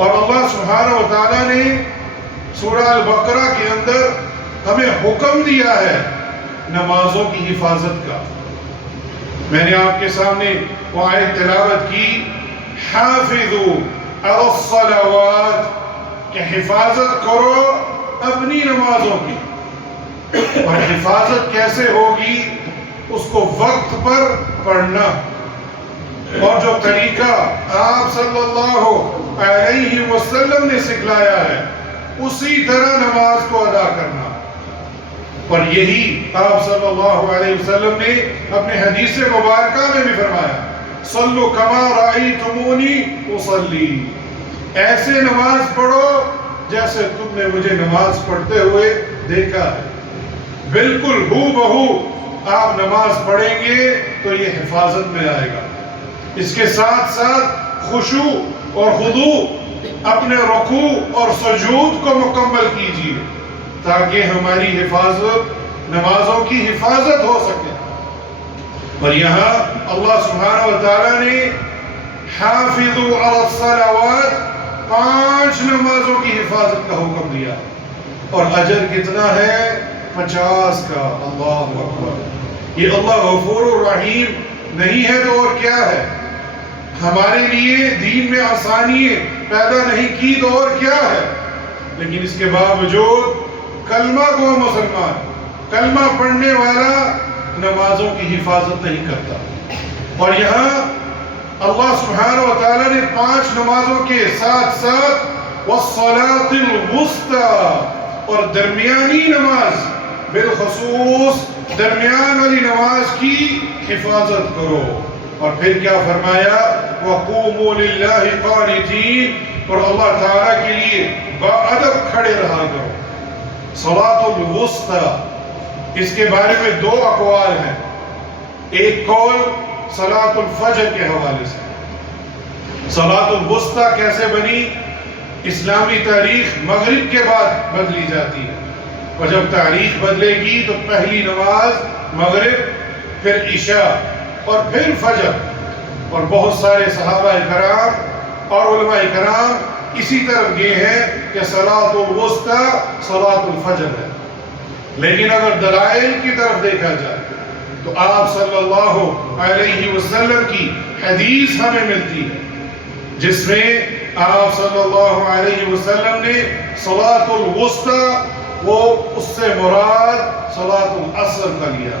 اور اللہ سبحانہ و تعالیٰ نے سورہ البقرہ کے اندر ہمیں حکم دیا ہے نمازوں کی حفاظت کا. میں نے آپ کے سامنے وہ آیت تلاوت کی، حافظوا علی الصلوات، کہ حفاظت کرو اپنی نمازوں کی. اور حفاظت کیسے ہوگی؟ اس کو وقت پر پڑھنا، اور جو طریقہ آپ صلی اللہ علیہ وسلم نے سکھلایا ہے اسی طرح نماز کو ادا کرنا. اور یہی آپ صلی اللہ علیہ وسلم نے اپنے حدیث مبارکہ میں بھی فرمایا، صلو کما رأیتمونی اصلی، ایسے نماز پڑھو جیسے تم نے مجھے نماز پڑھتے ہوئے دیکھا ہے. بالکل ہو بہو آپ نماز پڑھیں گے تو یہ حفاظت میں آئے گا. اس کے ساتھ ساتھ خشوع اور خضوع، اپنے رکوع اور سجود کو مکمل کیجیے تاکہ ہماری حفاظت، نمازوں کی حفاظت ہو سکے. اور یہاں اللہ سبحانہ و تعالیٰ نے حافظوا علی الصلوات، 5 نمازوں کی حفاظت کا حکم دیا، اور اجر کتنا ہے؟ 50 کا. اللہ اکبر. یہ اللہ غفور الرحیم نہیں ہے تو اور کیا ہے؟ ہمارے لیے دین میں آسانی پیدا نہیں کی تو اور کیا ہے؟ لیکن اس کے باوجود کلمہ گو مسلمان، کلمہ پڑھنے والا نمازوں کی حفاظت نہیں کرتا. اور یہاں اللہ سبحانہ و تعالیٰ نے 5 نمازوں کے ساتھ ساتھ والصلاة الوسطی، اور درمیانی نماز، بالخصوص درمیان والی نماز کی حفاظت کرو. اور پھر کیا فرمایا؟ وَقُومُوا لِلَّهِ قَانِتِينَ، اور اللہ تعالیٰ کے لیے باادب کھڑے رہا کرو. صلاة الوسطی، اس کے بارے میں 2 اقوال ہیں. ایک قول صلاة الفجر کے حوالے سے. صلاة الوسطی کیسے بنی؟ اسلامی تاریخ مغرب کے بعد بدلی جاتی ہے، اور جب تاریخ بدلے گی تو پہلی نماز مغرب، پھر عشاء، اور پھر فجر. اور بہت سارے صحابہ کرام اور علماء کرام اسی طرف گئے ہیں کہ صلاة الوسطی صلاة الفجر ہے. لیکن اگر دلائل کی طرف دیکھا جائے تو آپ صلی اللہ علیہ وسلم کی حدیث ہمیں ملتی ہے جس میں آپ صلی اللہ علیہ وسلم نے صلاة الوسطی، وہ اس سے مراد صلاة العصر کا لیا.